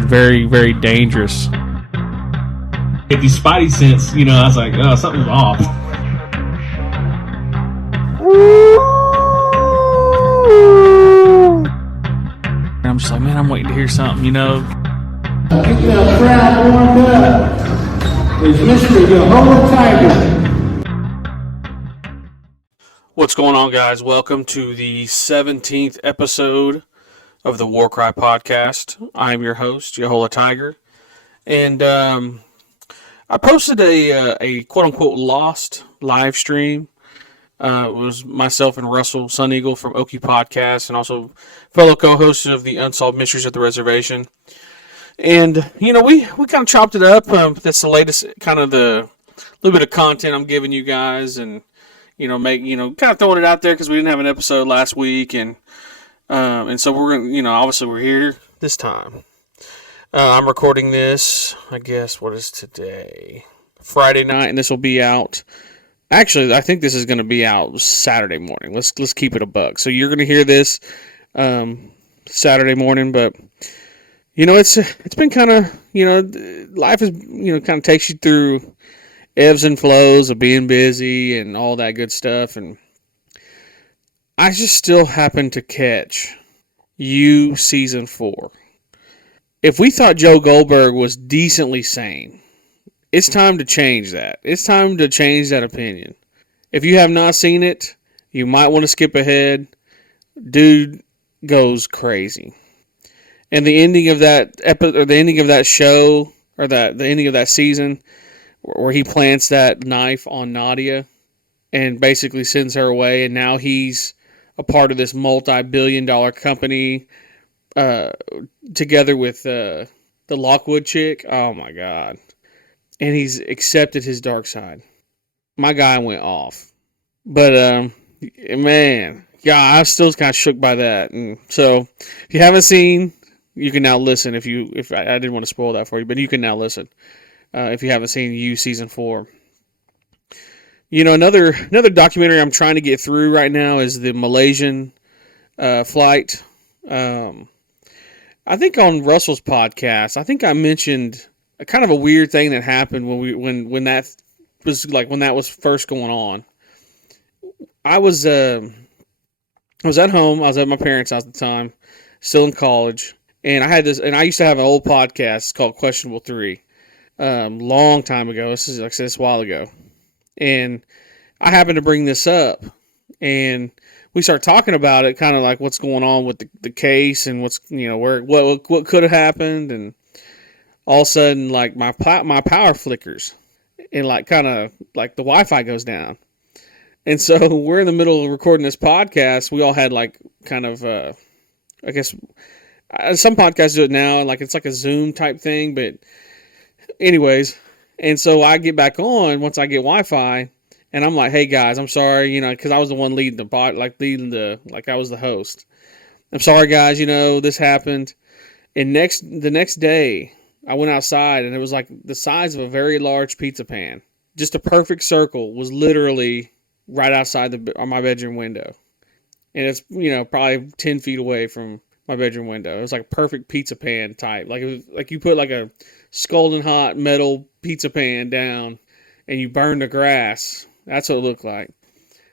very, very dangerous. Get these spidey sense, I was like, oh, something's off. And I'm just like, man, I'm waiting to hear something, Keep that crowd warmed up. Is Mr. Yahola Tiger. What's going on, guys? Welcome to the 17th episode of the War Cry podcast. I'm your host, Yahola Tiger. And I posted a quote-unquote lost live stream. It was myself and Russell Sun Eagle from Okie Podcast and also fellow co-hosts of the Unsolved Mysteries at the Reservation. And, we kind of chopped it up. That's the latest kind of the little bit of content I'm giving you guys and, kind of throwing it out there because we didn't have an episode last week. And so we're going to, obviously we're here this time. I'm recording this, I guess, what is today? Friday night, and this will be out. Actually, I think this is going to be out Saturday morning. Let's keep it a buck. So you're going to hear this Saturday morning, but it's been kind of life is kind of takes you through ebbs and flows of being busy and all that good stuff, and I just still happen to catch You season 4. If we thought Joe Goldberg was decently sane, it's time to change that. It's time to change that opinion. If you have not seen it, you might want to skip ahead. Dude goes crazy. And the ending of that episode, or the ending of that show, or the ending of that season, where he plants that knife on Nadia and basically sends her away, and now he's a part of this multi-billion-dollar company together with the Lockwood chick. Oh my God. And he's accepted his dark side. My guy went off. But, man, yeah, I was still kind of shook by that. And so, if you haven't seen, you can now listen. If I didn't want to spoil that for you, but you can now listen if you haven't seen You season 4. Another documentary I'm trying to get through right now is the Malaysian flight. I think on Russell's podcast, I think I mentioned a kind of a weird thing that happened when that was first going on. I was at home. I was at my parents' house at the time, still in college, and I used to have an old podcast called Questionable 3, long time ago. This is, like I said, a while ago, and I happened to bring this up, and we start talking about it, kind of like what's going on with the case and what's what could have happened, and all of a sudden, like, my power flickers, and like kind of like the Wi-Fi goes down. And so we're in the middle of recording this podcast. We all had like kind of, I guess, some podcasts do it now, like it's like a Zoom type thing. But anyways, and so I get back on once I get Wi-Fi, and I'm like, hey guys, I'm sorry, because I was the one leading I was the host. I'm sorry guys, this happened. And the next day, I went outside, and it was like the size of a very large pizza pan. Just a perfect circle was literally right outside my bedroom window. And it's, probably 10 feet away from my bedroom window. It was like a perfect pizza pan type. Like, it was like you put like a scalding hot metal pizza pan down and you burn the grass. That's what it looked like.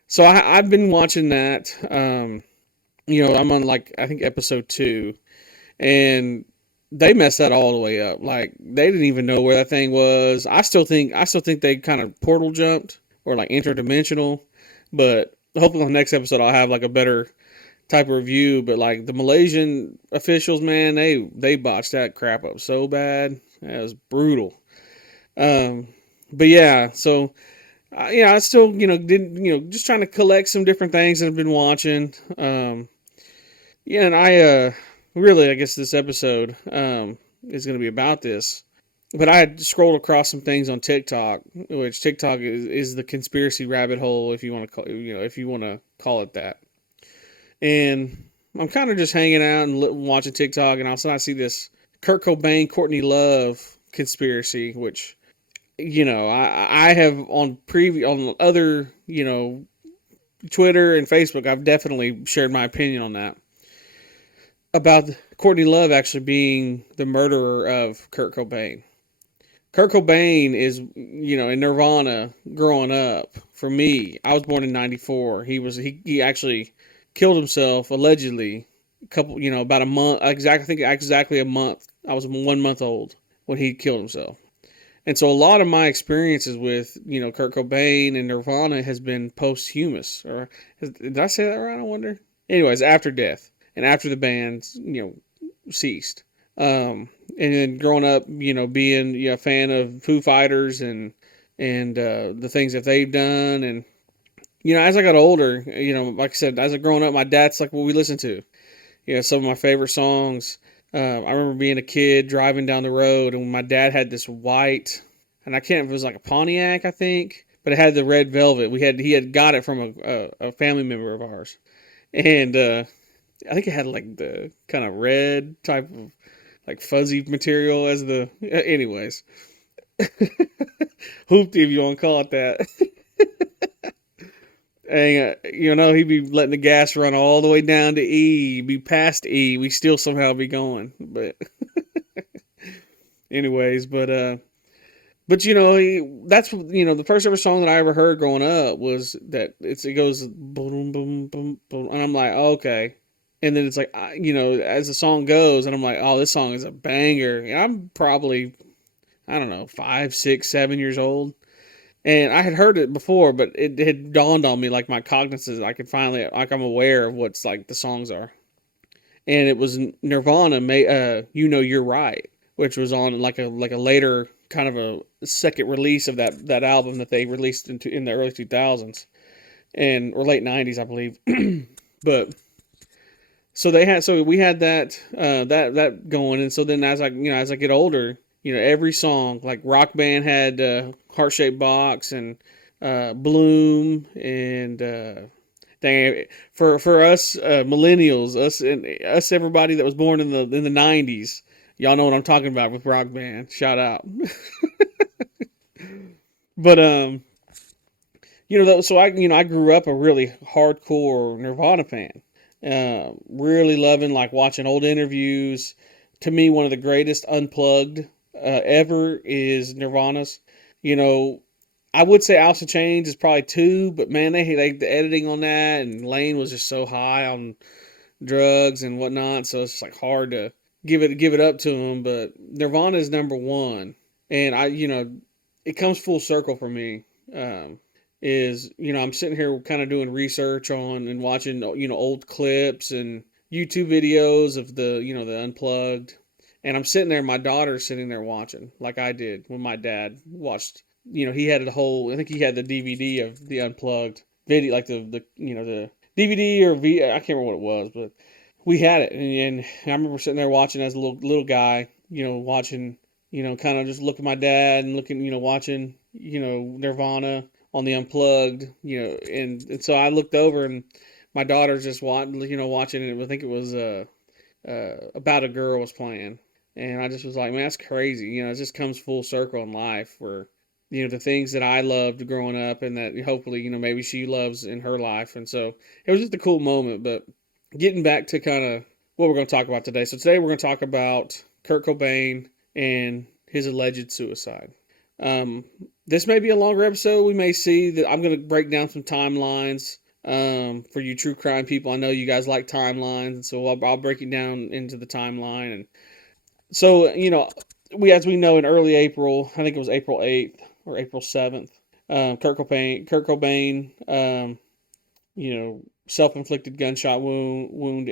So I've been watching that. I'm on I think episode 2. And they messed that all the way up. Like, they didn't even know where that thing was. I still think they kind of portal jumped or like interdimensional. But hopefully on the next episode I'll have like a better type of review. But like the Malaysian officials, man, they botched that crap up so bad. That was brutal. But yeah, so I still just trying to collect some different things that I've been watching. And I really, I guess this episode is going to be about this. But I had scrolled across some things on TikTok, which TikTok is the conspiracy rabbit hole, if you want to call it that. And I'm kind of just hanging out and watching TikTok, and all of a sudden I see this Kurt Cobain, Courtney Love conspiracy, which I have on other Twitter and Facebook, I've definitely shared my opinion on that. about Courtney Love actually being the murderer of Kurt Cobain. Kurt Cobain is, in Nirvana growing up. For me, I was born in '94. He actually killed himself allegedly. About a month. I think exactly a month. I was 1 month old when he killed himself. And so a lot of my experiences with, Kurt Cobain and Nirvana has been posthumous. Did I say that right? I wonder. Anyways, after death and after the band, ceased. And then growing up, being a fan of Foo Fighters and the things that they've done, and as I got older, like I said, as I growing up, my dad's like what we listened to. Some of my favorite songs. I remember being a kid driving down the road, and my dad had this white, and I can't remember if it was like a Pontiac, I think, but it had the red velvet. He had got it from a family member of ours, and I think it had like the kind of red type of like fuzzy material as the. Anyways, hoopty if you want to call it that. And, he'd be letting the gas run all the way down to E, be past E. We still somehow be going. But, anyways, that's, the first ever song that I ever heard growing up was that it goes boom, boom, boom, boom. And I'm like, oh, okay. And then it's like, as the song goes, and I'm like, oh, this song is a banger. And I'm probably, I don't know, 5, 6, 7 years old. And I had heard it before, but it had dawned on me, like my cognizance, I could finally, like I'm aware of what's like the songs are. And it was Nirvana, You're Right, which was on like a later kind of a second release of that album that they released in the early 2000s or late 90s, I believe. But so we had that going, and so then as I get older, every song like Rock Band had Heart Shaped Box and Bloom and for us millennials, us everybody that was born in the '90s, y'all know what I'm talking about with Rock Band. Shout out. But so I grew up a really hardcore Nirvana fan. Really loving like watching old interviews. To me, one of the greatest unplugged ever is Nirvana's. You know, I would say Alice in Chains is probably two, but man, they the editing on that, and Lane was just so high on drugs and whatnot, so it's like hard to give it up to him. But Nirvana is number one, and it comes full circle for me. Is I'm sitting here kind of doing research on and watching old clips and YouTube videos of the unplugged, and I'm sitting there. My daughter's sitting there watching like I did when my dad watched. He had a whole. I think he had the DVD of the unplugged video, like the DVD or I can't remember what it was, but we had it, and I remember sitting there watching as a little guy, watching, kind of just looking at my dad and looking, watching, Nirvana on the unplugged, and so I looked over and my daughter's just watching it. I think it was About a Girl was playing, and I just was like, man, that's crazy. It just comes full circle in life where the things that I loved growing up and that hopefully maybe she loves in her life, and so it was just a cool moment. But getting back to kind of what we're going to talk about today. So today we're going to talk about Kurt Cobain and his alleged suicide. This may be a longer episode. We may see that I'm going to break down some timelines for you true crime people. I know you guys like timelines, and so I'll break it down into the timeline. And so, as we know, in early April, I think it was April 8th or April 7th, Kurt Cobain, self-inflicted gunshot wound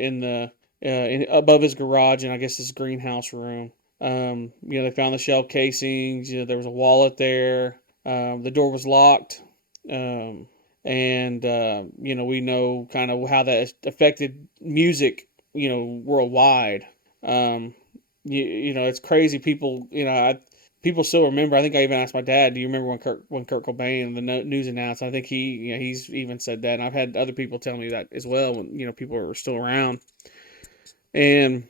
above his garage and I guess his greenhouse room. They found the shell casings. There was a wallet there. The door was locked. And we know kind of how that affected music, worldwide. It's crazy. People, people still remember. I think I even asked my dad, "Do you remember when Kurt Cobain the news announced?" I think he's even said that, and I've had other people tell me that as well when people are still around. And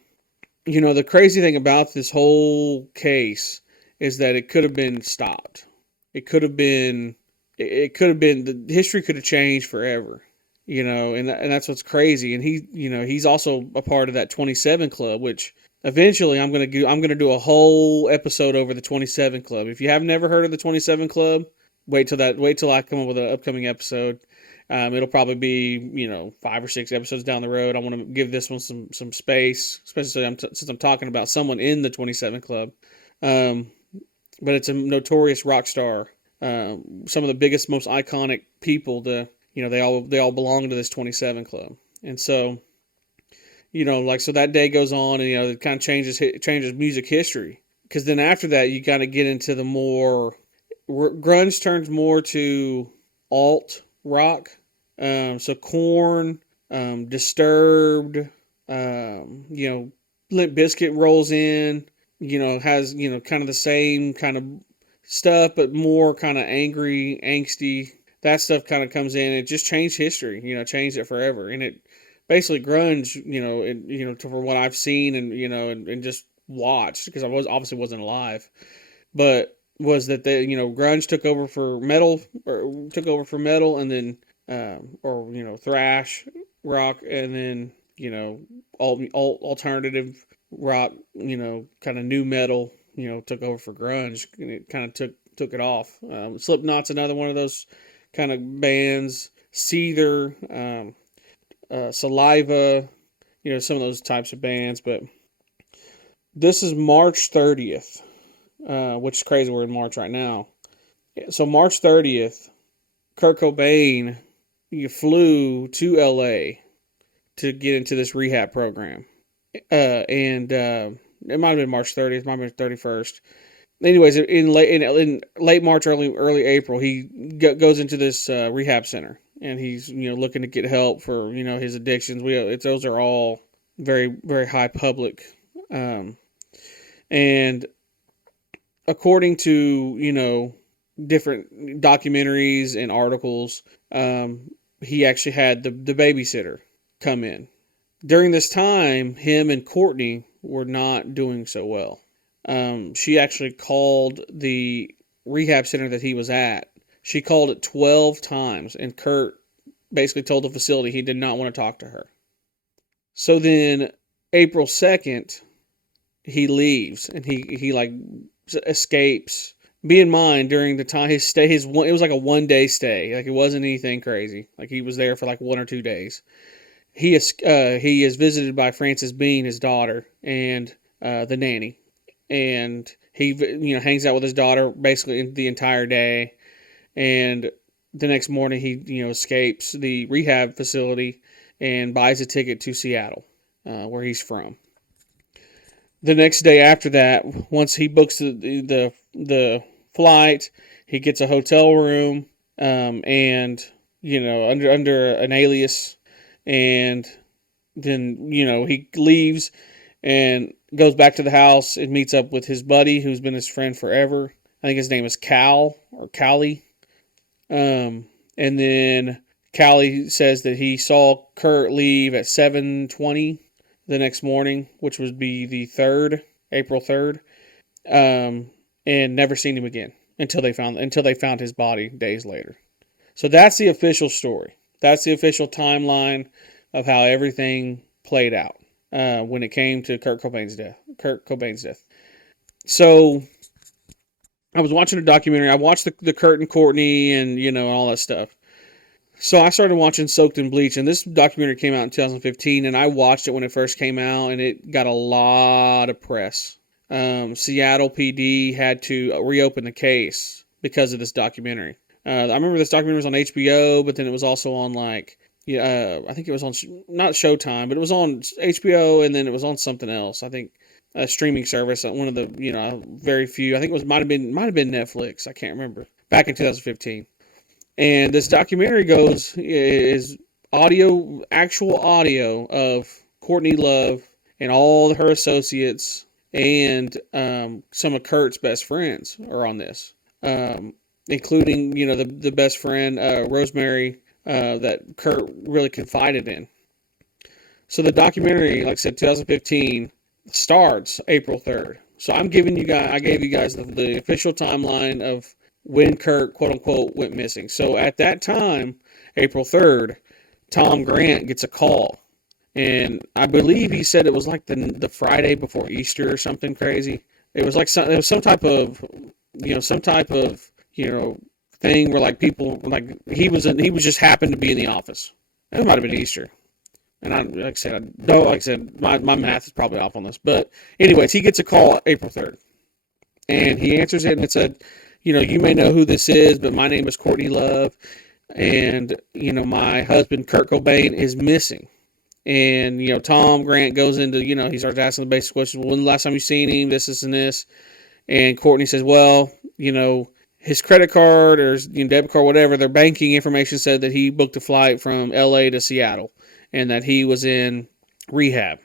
the crazy thing about this whole case is that it could have been stopped. It could have been. The history could have changed forever. and that's what's crazy. And he's also a part of that 27 Club, which eventually I'm gonna do a whole episode over the 27 Club. If you have never heard of the 27 Club, wait till I come up with an upcoming episode. It'll probably be 5 or 6 episodes down the road. I want to give this one some space, especially since I'm talking about someone in the 27 Club. But it's a notorious rock star. Some of the biggest, most iconic people. They all belong to this 27 Club, and so so that day goes on, and it kind of changes music history, because then after that you kind of get into the more grunge turns more to alt rock. So Korn, Disturbed, Limp Bizkit rolls in, has, kind of the same kind of stuff, but more kind of angry, angsty. That stuff kind of comes in. It just changed history, changed it forever. And it basically grunge, for what I've seen and just watched, because I obviously wasn't alive, but was that grunge took over for metal, and then thrash rock, and then alternative rock, kind of new metal, took over for grunge, and it kind of took it off. Slipknot's another one of those kind of bands. Seether, Saliva, some of those types of bands. But this is March 30th, which is crazy. We're in March right now. So March 30th, Kurt Cobain flew to LA to get into this rehab program. And it might have been March 30th, might have been 31st. Anyways, in late March, early April, he goes into this rehab center, and he's looking to get help for his addictions. Those are all very, very high public, and according to different documentaries and articles, he actually had the babysitter come in. During this time, him and Courtney were not doing so well. She actually called the rehab center that he was at. She called it 12 times, and Kurt basically told the facility he did not want to talk to her. So then April 2nd, he leaves, and he escapes. Be in mind, during the time his stay, it was like a 1-day stay. Like, it wasn't anything crazy. Like, he was there for like 1 or 2 days. He is visited by Frances Bean, his daughter, and the nanny. And he hangs out with his daughter basically the entire day. And the next morning he escapes the rehab facility and buys a ticket to Seattle, where he's from. The next day after that, once he books the flight, he gets a hotel room, and under an alias, and then he leaves and goes back to the house and meets up with his buddy who's been his friend forever. I think his name is Cal or Callie. And then Callie says that he saw Kurt leave at 7:20 the next morning, which would be the April 3rd, and never seen him again until they found his body days later. So that's the official story. That's the official timeline of how everything played out when it came to Kurt Cobain's death. So I was watching a documentary. I watched the Kurt and Courtney and all that stuff. So I started watching Soaked in Bleach, and this documentary came out in 2015, and I watched it when it first came out, and it got a lot of press. Seattle PD had to reopen the case because of this documentary. I remember this documentary was on HBO, but then it was also on I think it was on not Showtime, but it was on HBO, and then it was on something else. I think a streaming service, one of the very few. I think it might have been Netflix. I can't remember. Back in 2015, and this documentary is actual audio of Courtney Love and all her associates, and some of Kurt's best friends are on this, including the best friend Rosemary that Kurt really confided in. So the documentary, like I said, 2015, starts April 3rd. So I gave you guys the official timeline of when Kurt, quote unquote, went missing. So at that time, April 3rd, Tom Grant gets a call. And I believe he said it was like the Friday before Easter or something crazy. It was like some type of, thing where like people like he was just happened to be in the office. It might have been Easter. And like I said, my math is probably off on this. But anyways, he gets a call April 3rd. And he answers it, and it said, you may know who this is, but my name is Courtney Love. And, my husband, Kurt Cobain, is missing. And, Tom Grant goes into, he starts asking the basic questions. Well, when the last time you seen him, this, and this. And Courtney says, well, his credit card or his debit card, whatever, their banking information said that he booked a flight from LA to Seattle and that he was in rehab.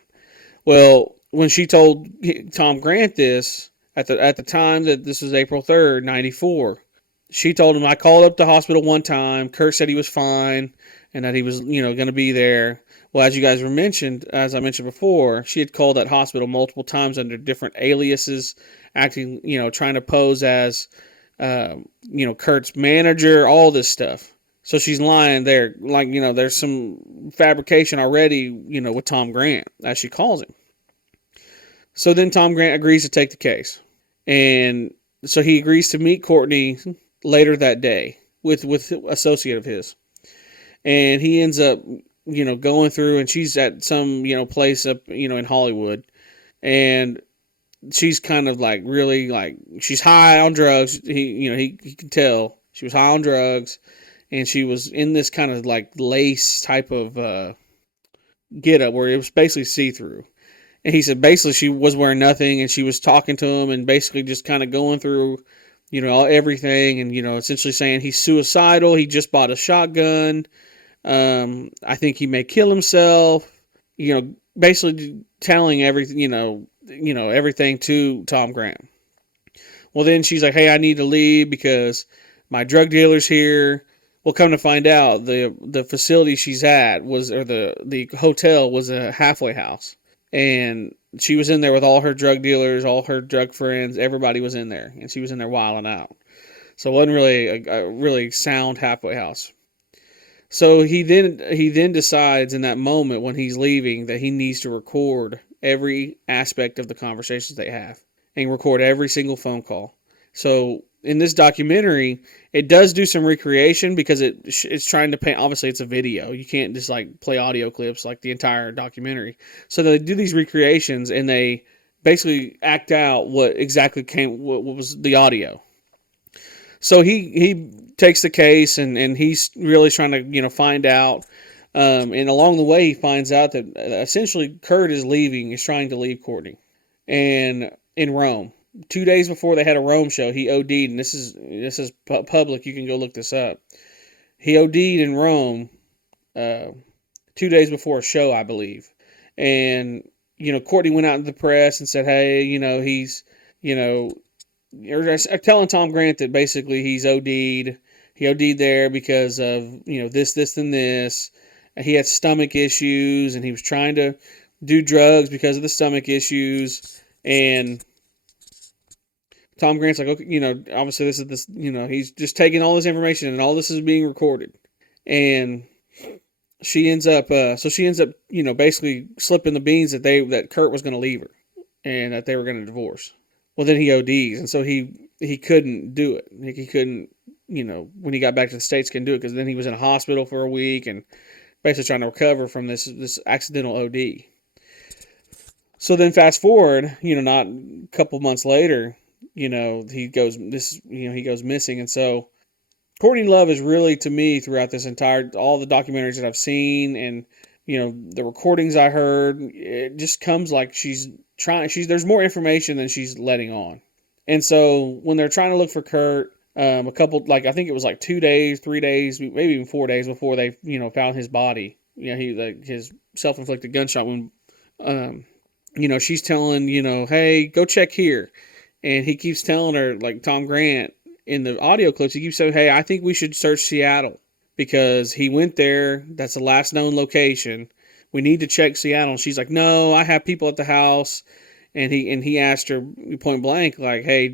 Well, when she told Tom Grant this, at the time that this was April 3rd, 94, she told him, I called up the hospital one time. Kurt said he was fine and that he was, going to be there. Well, as I mentioned before, she had called that hospital multiple times under different aliases, acting, trying to pose as, Kurt's manager, all this stuff. So she's lying there, like, there's some fabrication already, with Tom Grant, as she calls him. So then Tom Grant agrees to take the case. And so he agrees to meet Courtney later that day with associate of his. And he ends up, going through, and she's at some, place up, in Hollywood. And she's kind of like really like, she's high on drugs. He can tell she was high on drugs. And she was in this kind of like lace type of get up where it was basically see-through. And he said basically she was wearing nothing and she was talking to him and basically just kind of going through, everything and, essentially saying he's suicidal. He just bought a shotgun. I think he may kill himself, basically telling everything, everything to Tom Grant. Well, then she's like, hey, I need to leave because my drug dealer's here. Well, come to find out, the facility she's at the hotel was a halfway house. And she was in there with all her drug dealers, all her drug friends. Everybody was in there. And she was in there wilding out. So it wasn't really a really sound halfway house. So he then decides in that moment when he's leaving that he needs to record every aspect of the conversations they have. And record every single phone call. So in this documentary, it does do some recreation because it's trying to paint. Obviously, it's a video. You can't just like play audio clips like the entire documentary. So they do these recreations and they basically act out what was the audio. So he takes the case and he's really trying to find out. And along the way, he finds out that essentially Kurt is trying to leave Courtney, and in Rome. 2 days before they had a Rome show, he OD'd, and this is public. You can go look this up. He OD'd in Rome 2 days before a show, I believe. And, Courtney went out into the press and said, hey, he's, telling Tom Grant that basically he's OD'd. He OD'd there because of, this, and this. He had stomach issues, and he was trying to do drugs because of the stomach issues. And Tom Grant's like, okay, obviously he's just taking all this information and all this is being recorded. And she ends up, basically slipping the beans that Kurt was going to leave her and that they were going to divorce. Well, then he ODs. And so he couldn't do it. He couldn't, when he got back to the States, couldn't do it because then he was in a hospital for a week and basically trying to recover from this accidental OD. So then fast forward, not a couple months later, he goes missing. And so Courtney Love is really, to me, throughout this all the documentaries that I've seen and, the recordings I heard, it just comes like there's more information than she's letting on. And so when they're trying to look for Kurt, I think it was like 2 days, 3 days, maybe even 4 days before they, found his body, his self-inflicted gunshot wound, she's telling, hey, go check here. And he keeps telling her, like Tom Grant in the audio clips, he keeps saying, hey, I think we should search Seattle because he went there. That's the last known location. We need to check Seattle. And she's like, no, I have people at the house. And he asked her point blank, like, hey,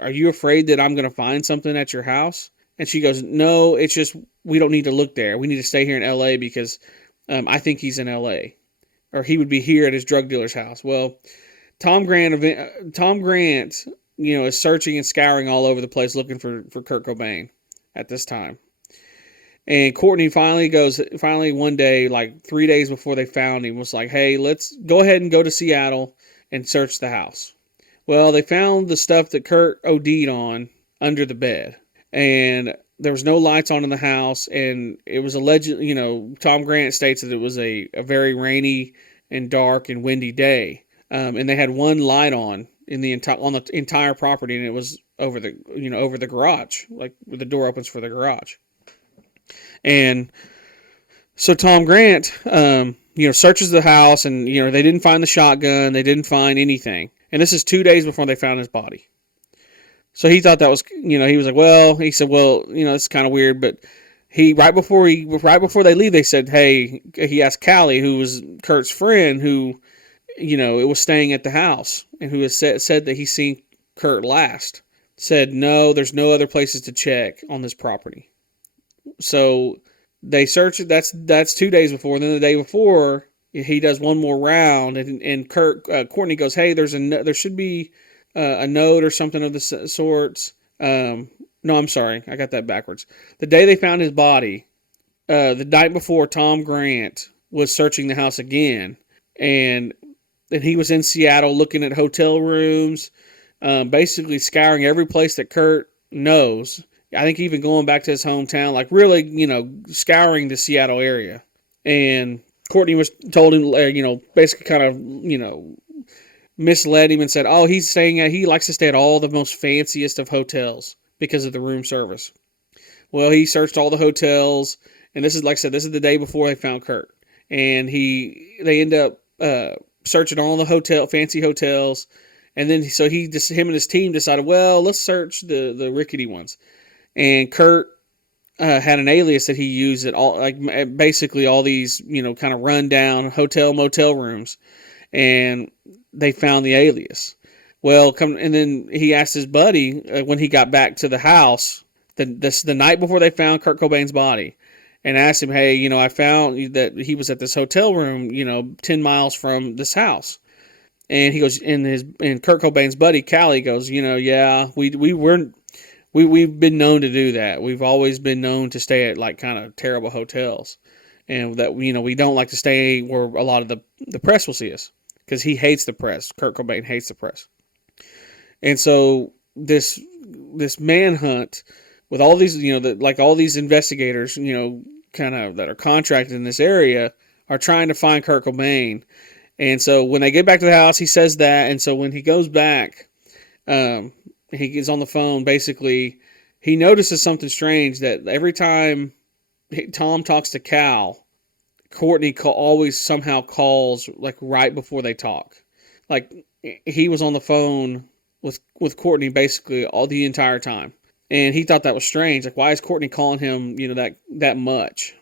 are you afraid that I'm going to find something at your house? And she goes, no, it's just we don't need to look there. We need to stay here in L.A. because I think he's in L.A. or he would be here at his drug dealer's house. Well, Tom Grant, is searching and scouring all over the place looking for Kurt Cobain at this time. And Courtney finally one day, like 3 days before they found him, was like, hey, let's go ahead and go to Seattle and search the house. Well, they found the stuff that Kurt OD'd on under the bed. And there was no lights on in the house. And it was alleged, Tom Grant states that it was a very rainy and dark and windy day. And they had one light on on the entire property, and it was over the garage, like where the door opens for the garage. And so Tom Grant, searches the house, and they didn't find the shotgun, they didn't find anything, and this is 2 days before they found his body. So he thought that was, he was like, well, he said, well, it's kind of weird, but right before they leave, they said, hey, he asked Callie, who was Kurt's friend, who, it was staying at the house, and who has said that he's seen Kurt last, said, no, there's no other places to check on this property. So they search it. That's 2 days before. And then the day before, he does one more round, and Courtney goes, hey, there should be a note or something of the sorts. No, I'm sorry, I got that backwards. The day they found his body, the night before, Tom Grant was searching the house again, and he was in Seattle looking at hotel rooms, basically scouring every place that Kurt knows. I think even going back to his hometown, like really, scouring the Seattle area. And Courtney told him, basically kind of, misled him and said, oh, he likes to stay at all the most fanciest of hotels because of the room service. Well, he searched all the hotels, and this is, like I said, this is the day before they found Kurt. And they end up searching all the fancy hotels. And then, so him and his team decided, well, let's search the rickety ones. And Kurt had an alias that he used at all, like basically all these, kind of run down motel rooms, and they found the alias. Well, and then he asked his buddy when he got back to the house, the night before they found Kurt Cobain's body, and asked him, hey, I found that he was at this hotel room, 10 miles from this house. And he goes, and Kurt Cobain's buddy Callie goes, yeah, We've been known to do that. We've always been known to stay at like kind of terrible hotels, and that we don't like to stay where a lot of the press will see us, because he hates the press. Kurt Cobain hates the press, and so this manhunt with all these all these investigators kind of that are contracted in this area are trying to find Kurt Cobain, and so when they get back to the house, he says that, and so when he goes back, he gets on the phone. Basically, he notices something strange, that every time Tom talks to Cal, Courtney always somehow calls like right before they talk. Like he was on the phone with Courtney basically all the entire time, and he thought that was strange. Like, why is Courtney calling him that much?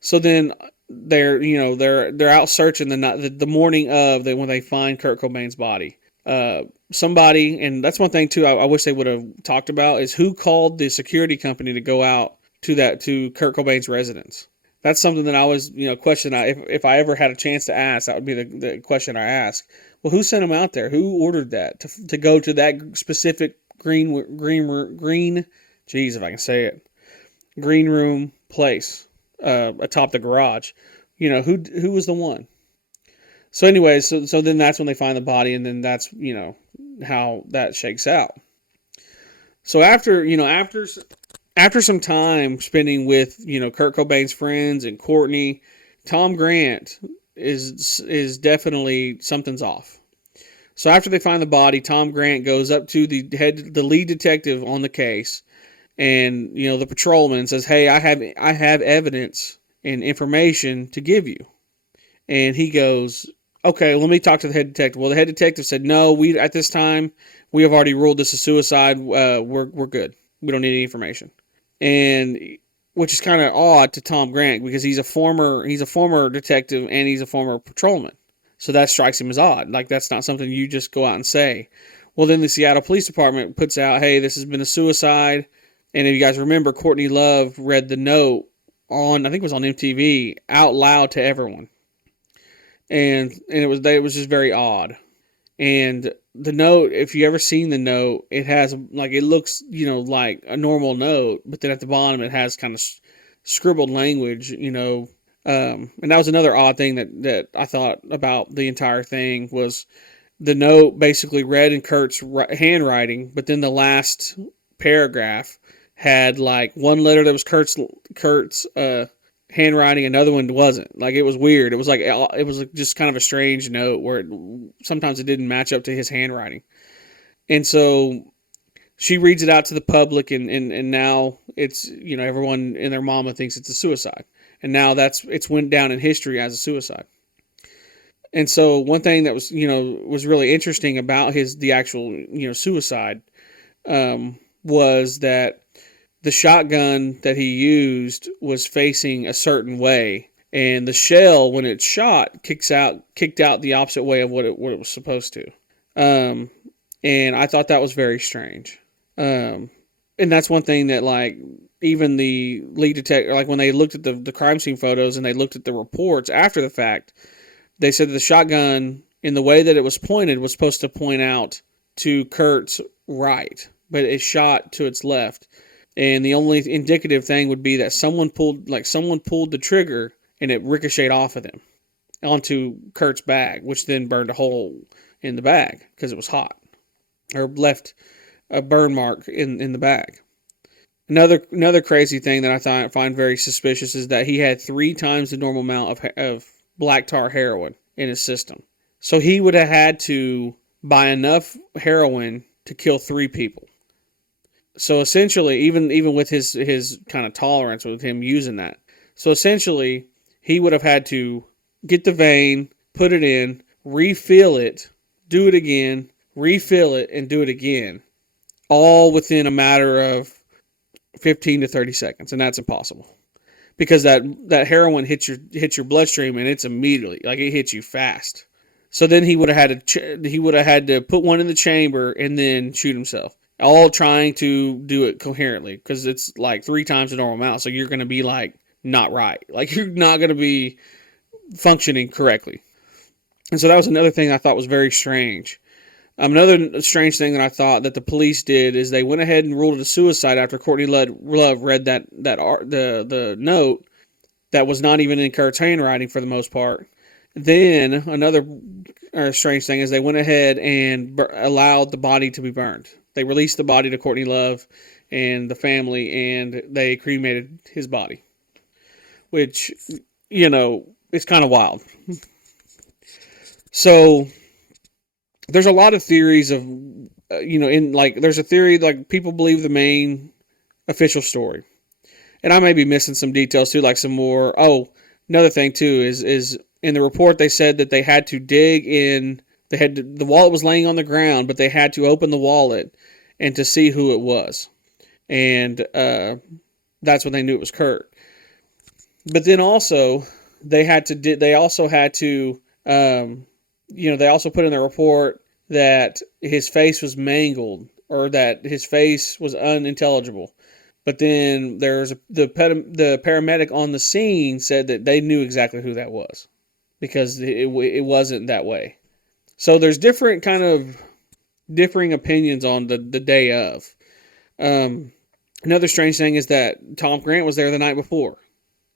So then they're out searching the morning of when they find Kurt Cobain's body. Somebody, and that's one thing too I wish they would have talked about, is who called the security company to go out to Kurt Cobain's residence. That's something that I was question. If I ever had a chance to ask, that would be the question I ask. Well, who sent him out there? Who ordered that to go to that specific green geez, if I can say it, green room place atop the garage? Who was the one? So anyways, so then that's when they find the body, and then that's, how that shakes out. So after some time spending with, Kurt Cobain's friends and Courtney, Tom Grant is definitely something's off. So after they find the body, Tom Grant goes up to the lead detective on the case, and, the patrolman says, hey, I have evidence and information to give you. And he goes, okay, let me talk to the head detective. Well, the head detective said, no, at this time, we have already ruled this a suicide. We're good. We don't need any information. And which is kind of odd to Tom Grant, because he's a former detective and he's a former patrolman. So that strikes him as odd. Like, that's not something you just go out and say. Well, then the Seattle Police Department puts out, hey, this has been a suicide. And if you guys remember, Courtney Love read the note on, I think it was on MTV, out loud to everyone. And it was just very odd. And the note, if you ever seen the note, it has like, it looks, like a normal note, but then at the bottom it has kind of scribbled language, and that was another odd thing that I thought about the entire thing was the note basically read in Kurt's handwriting, but then the last paragraph had like one letter that was Kurt's handwriting, another one wasn't. Like, it was weird. It was just kind of a strange note where sometimes it didn't match up to his handwriting. And so she reads it out to the public, and now it's, everyone and their mama thinks it's a suicide. And now it's went down in history as a suicide. And so one thing that was really interesting about the actual, suicide, was that the shotgun that he used was facing a certain way, and the shell, when it's shot, kicked out the opposite way of what it was supposed to. And I thought that was very strange. And that's one thing that, like, even the lead detective, like, when they looked at the crime scene photos and they looked at the reports after the fact, they said that the shotgun, in the way that it was pointed, was supposed to point out to Kurt's right, but it shot to its left. And the only indicative thing would be that someone pulled the trigger and it ricocheted off of them onto Kurt's bag, which then burned a hole in the bag because it was hot, or left a burn mark in the bag. Another crazy thing that I find very suspicious is that he had 3 times the normal amount of black tar heroin in his system. So he would have had to buy enough heroin to kill 3 people. So essentially, even with his kind of tolerance with him using that, so essentially he would have had to get the vein, put it in, refill it, do it again, refill it, and do it again, all within a matter of 15 to 30 seconds, and that's impossible because that heroin hits your bloodstream, and it's immediately, like, it hits you fast. So then he would have had to put one in the chamber and then shoot himself, all trying to do it coherently because it's like 3 times the normal amount. So you're going to be like not right, like you're not going to be functioning correctly. And so that was another thing I thought was very strange. Another strange thing that I thought that the police did is they went ahead and ruled it a suicide after Courtney Love read the note that was not even in Kurt's handwriting for the most part. Then another strange thing is they went ahead and allowed the body to be burned. They released the body to Courtney Love and the family, and they cremated his body, which, it's kind of wild. So there's a lot of theories of, there's a theory, like, people believe the main official story. And I may be missing some details too, like some more. Oh, another thing too is in the report they said that they had to dig in. The wallet was laying on the ground, but they had to open the wallet and to see who it was. And that's when they knew it was Kurt. But then also they also put in their report that his face was mangled, or that his face was unintelligible. But then the paramedic on the scene said that they knew exactly who that was because it wasn't that way. So there's different opinions on the day of. Another strange thing is that Tom Grant was there the night before.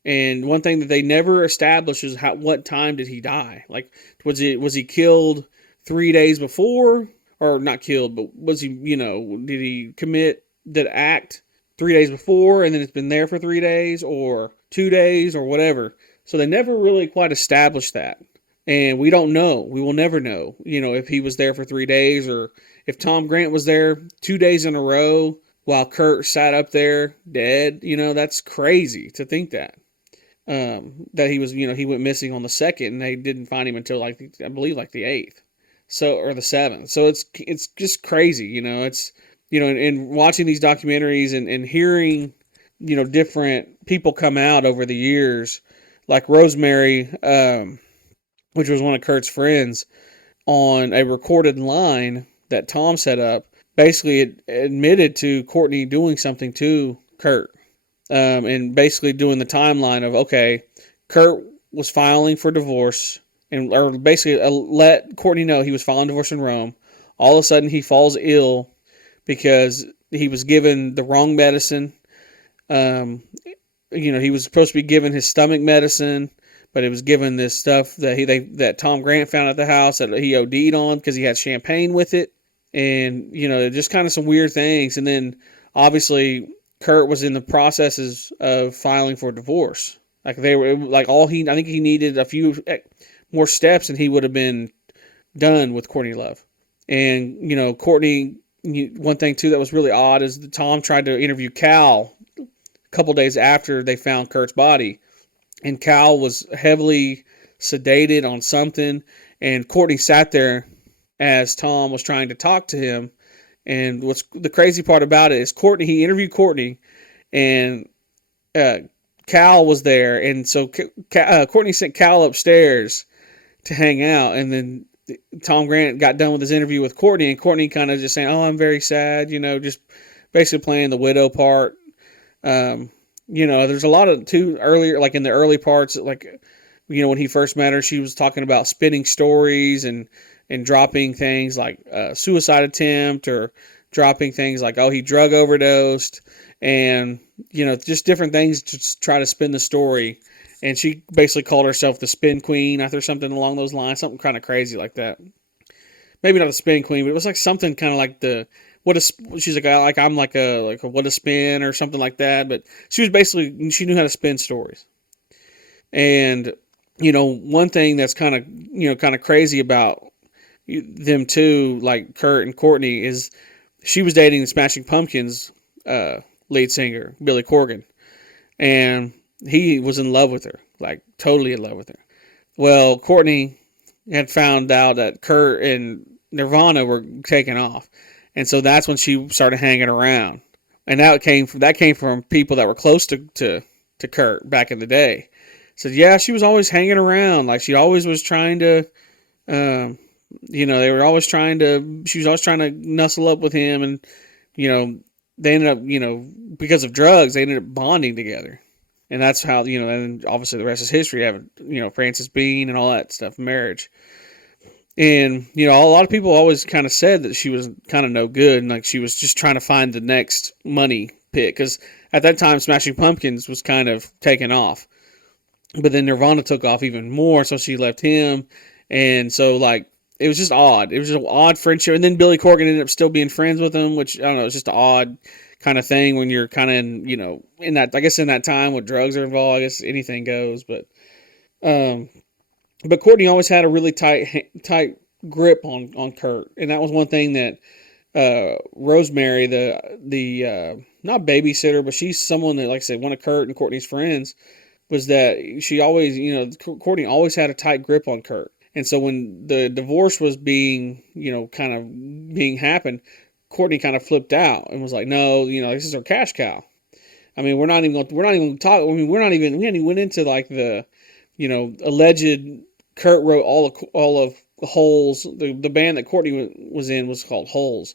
And one thing that they never established is what time did he die? Like, was he killed 3 days before, or not killed, but was he, did he commit the act 3 days before and then it's been there for 3 days or 2 days or whatever? So they never really quite established that. And we don't know. We will never know, if he was there for 3 days or if Tom Grant was there 2 days in a row while Kurt sat up there dead. That's crazy to think that. That he was, he went missing on the 2nd and they didn't find him until I believe the 8th. So, or the 7th. So it's just crazy, it's, and watching these documentaries and hearing, different people come out over the years, like Rosemary, which was one of Kurt's friends, on a recorded line that Tom set up, basically admitted to Courtney doing something to Kurt, and basically doing the timeline of, okay, Kurt was filing for divorce, and or basically let Courtney know he was filing divorce in Rome. All of a sudden, he falls ill because he was given the wrong medicine. Um, he was supposed to be given his stomach medicine, but it was given this stuff that Tom Grant found at the house that he OD'd on because he had champagne with it, and just kind of some weird things. And then obviously Kurt was in the processes of filing for divorce. Like they were like I think he needed a few more steps, and he would have been done with Courtney Love. And Courtney. One thing too that was really odd is that Tom tried to interview Cal a couple days after they found Kurt's body, and Cal was heavily sedated on something, and Courtney sat there as Tom was trying to talk to him. And what's the crazy part about it is he interviewed Courtney, and Cal was there, and so Courtney sent Cal upstairs to hang out, and then Tom Grant got done with his interview with Courtney, and Courtney kind of just saying, "Oh, I'm very sad," just basically playing the widow part. There's a lot of earlier, like in the early parts, like when he first met her, she was talking about spinning stories and dropping things like suicide attempt, or dropping things like, oh, he drug overdosed, and just different things to try to spin the story. And she basically called herself the Spin Queen after something along those lines, something kind of crazy like that. Maybe not the Spin Queen, but it was like something kind of like she's like I'm like a what a spin or something like that. But she knew how to spin stories. And one thing that's kind of crazy about them too, like Kurt and Courtney, is she was dating the Smashing Pumpkins lead singer Billy Corgan, and he was in love with her, like totally in love with her. Well, Courtney had found out that Kurt and Nirvana were taking off, and so that's when she started hanging around. And that came from people that were close to Kurt back in the day. So yeah, she was always hanging around, like she always was trying to, she was always trying to nuzzle up with him, and they ended up, because of drugs, they ended up bonding together. And that's how, and obviously the rest is history, having, Frances Bean and all that stuff, marriage. And, a lot of people always kind of said that she was kind of no good, and like she was just trying to find the next money pit, because at that time Smashing Pumpkins was kind of taking off. But then Nirvana took off even more, so she left him. And so, like, it was just odd. It was just an odd friendship. And then Billy Corgan ended up still being friends with him, which, I don't know, it's just an odd kind of thing when you're kind of in that, I guess in that time when drugs are involved, I guess anything goes. But Courtney always had a really tight grip on Kurt. And that was one thing that Rosemary, the not babysitter, but she's someone that, like I said, one of Kurt and Courtney's friends, was that she always, Courtney always had a tight grip on Kurt. And so when the divorce was being happened, Courtney kind of flipped out and was like, no, this is our cash cow. I mean, we hadn't even went into like the, alleged Kurt wrote all of Holes. The band that Courtney was in was called Holes,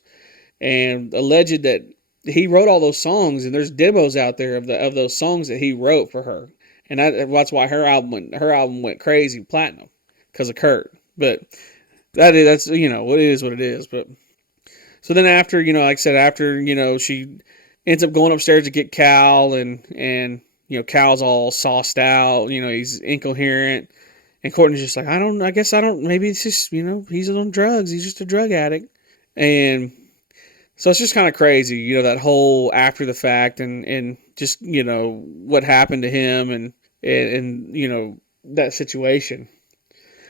and alleged that he wrote all those songs, and there's demos out there of those songs that he wrote for her. And that's why her album went crazy platinum, because of Kurt. But that's what it is what it is. But so then after, like I said, after she ends up going upstairs to get Cal, and Cal's all sauced out, he's incoherent, and Courtney's just like, maybe it's just he's on drugs, he's just a drug addict. And so it's just kind of crazy, that whole after the fact, and just what happened to him, and that situation.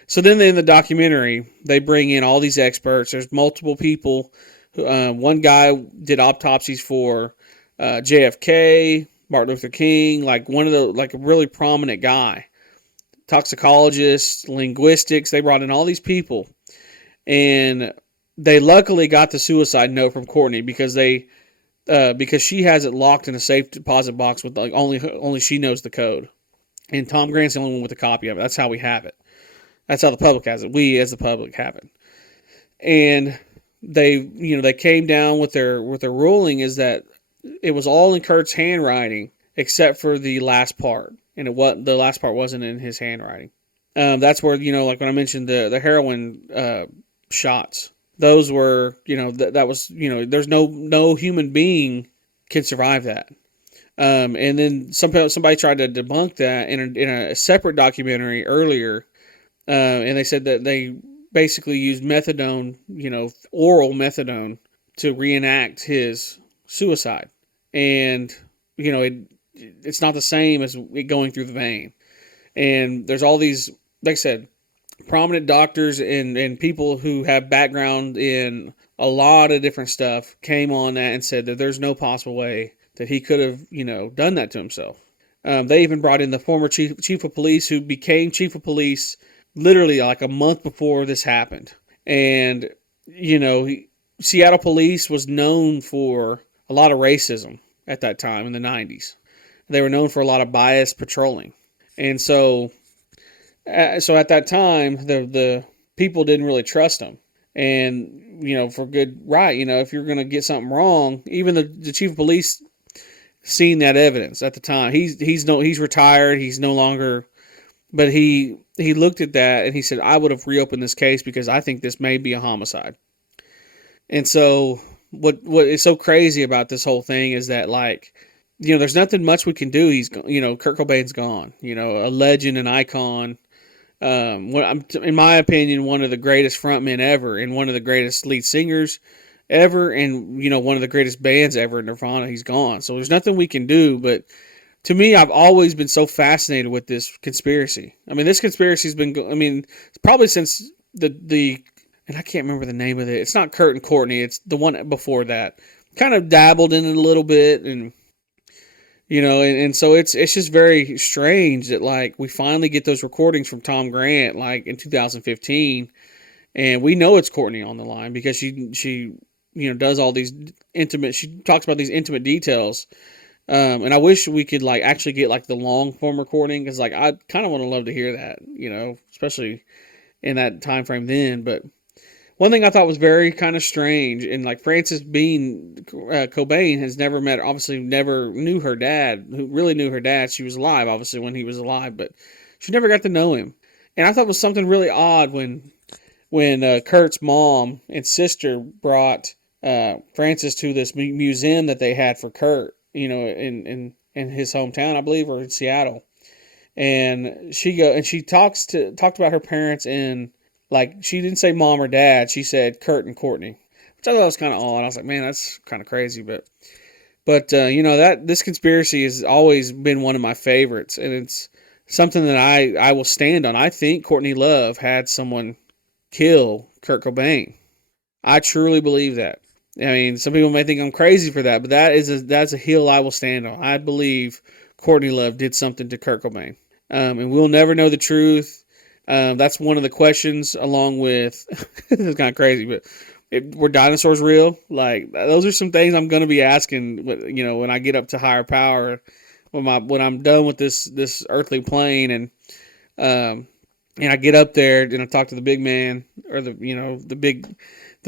So then in the documentary, they bring in all these experts. There's multiple people. One guy did autopsies for JFK, Martin Luther King, like a really prominent guy. Toxicologists, linguistics. They brought in all these people, and they luckily got the suicide note from Courtney because she has it locked in a safe deposit box with like only she knows the code. And Tom Grant's the only one with a copy of it. That's how we have it. That's how the public has it. We, as the public, have it. And they came down with their ruling is that it was all in Kurt's handwriting except for the last part, and the last part wasn't in his handwriting. That's where, like when I mentioned the heroin shots, those were, that was, there's no human being can survive that. And then somebody tried to debunk that in a separate documentary earlier, and they said that they basically used methadone, oral methadone, to reenact his suicide, and it's not the same as it going through the vein. And there's all these, like I said, prominent doctors and people who have background in a lot of different stuff came on that and said that there's no possible way that he could have, done that to himself. They even brought in the former chief of police, who became chief of police literally like a month before this happened. And, Seattle police was known for a lot of racism at that time in the 90s. They were known for a lot of biased patrolling. And so at that time, the people didn't really trust them. And, for good right, if you're going to get something wrong, even the chief of police seen that evidence at the time. He's retired. He's no longer, but he looked at that and he said, I would have reopened this case because I think this may be a homicide. And so what is so crazy about this whole thing is that, like, there's nothing much we can do. He's, Kurt Cobain's gone, a legend, an icon. In my opinion, one of the greatest frontmen ever, and one of the greatest lead singers ever, and one of the greatest bands ever, Nirvana. He's gone, so there's nothing we can do. But to me, I've always been so fascinated with this conspiracy. I mean, this conspiracy's been, probably since the and I can't remember the name of it. It's not Kurt and Courtney. It's the one before that. Kind of dabbled in it a little bit, and and so it's just very strange that, like, we finally get those recordings from Tom Grant, like, in 2015, and we know it's Courtney on the line because she does all these she talks about these intimate details, and I wish we could, like, actually get, like, the long form recording, because, like, I kind of want to love to hear that, especially in that time frame then. But one thing I thought was very kind of strange, and, like, Frances Cobain has never met, obviously never knew her dad, who really knew her dad. She was alive, obviously, when he was alive, but she never got to know him. And I thought it was something really odd when Kurt's mom and sister brought Frances to this museum that they had for Kurt, in his hometown, I believe, or in Seattle. And she talked about her parents, and, like, she didn't say mom or dad. She said Kurt and Courtney, which I thought was kind of odd. I was like, man, that's kind of crazy. But that this conspiracy has always been one of my favorites, and it's something that I will stand on. I think Courtney Love had someone kill Kurt Cobain. I truly believe that. I mean, some people may think I'm crazy for that, but that's a hill I will stand on. I believe Courtney Love did something to Kurt Cobain, and we'll never know the truth. That's one of the questions, along with this is kind of crazy, but were dinosaurs real? Like, those are some things I'm going to be asking, when I get up to higher power, when I'm done with this earthly plane, and I get up there and I talk to the big man, or the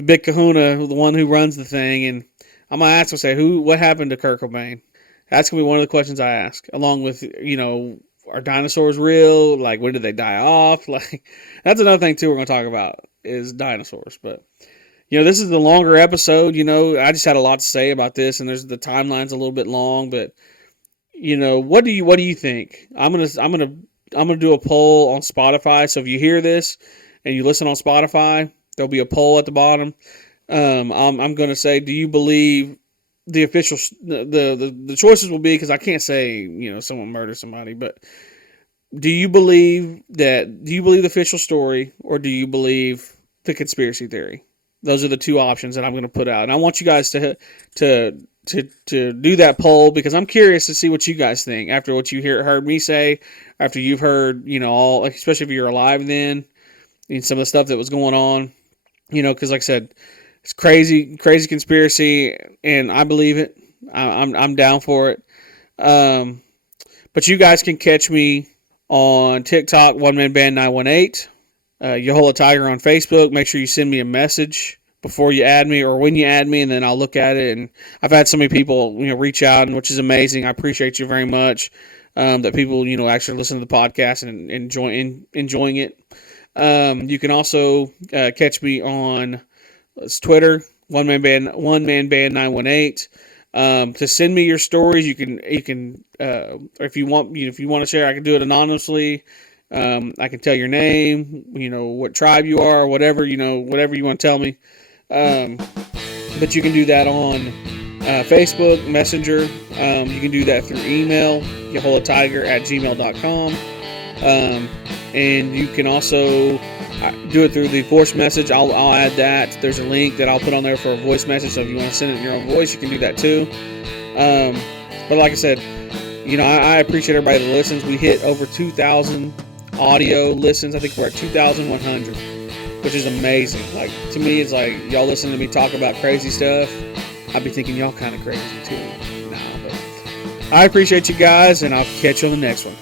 big kahuna, the one who runs the thing, and I'm gonna ask him, say, what happened to Kurt Cobain? That's gonna be one of the questions I ask, along with, are dinosaurs real? Like, when did they die off? Like, that's another thing too we're gonna talk about, is dinosaurs. But this is the longer episode. I just had a lot to say about this, and the timeline's a little bit long. But what do you think? I'm gonna do a poll on Spotify. So if you hear this and you listen on Spotify, there'll be a poll at the bottom. I'm gonna say, do you believe the official, the choices will be, because I can't say, someone murdered somebody, but do you believe the official story, or do you believe the conspiracy theory? Those are the two options that I'm going to put out, and I want you guys to do that poll, because I'm curious to see what you guys think after what you heard me say, after you've heard, all, especially if you're alive then, and some of the stuff that was going on, because, like I said, it's crazy conspiracy, and I believe it. I'm down for it. But you guys can catch me on TikTok, One Man Band 918, Yahola Tiger on Facebook. Make sure you send me a message before you add me or when you add me, and then I'll look at it. And I've had so many people, reach out, which is amazing. I appreciate you very much. That people, actually listen to the podcast and enjoying it. You can also catch me on Twitter, one man band 918. To send me your stories, you can if you want to share, I can do it anonymously. I can tell your name, what tribe you are, whatever you want to tell me. But you can do that on Facebook, Messenger. You can do that through email, yaholatiger@gmail.com. And you can also do it through the voice message. I'll add that. There's a link that I'll put on there for a voice message. So if you want to send it in your own voice, you can do that too. But like I said, I appreciate everybody that listens. We hit over 2,000 audio listens. I think we're at 2,100, which is amazing. Like, to me, it's like y'all listen to me talk about crazy stuff. I'd be thinking y'all kind of crazy too. Nah, but I appreciate you guys, and I'll catch you on the next one.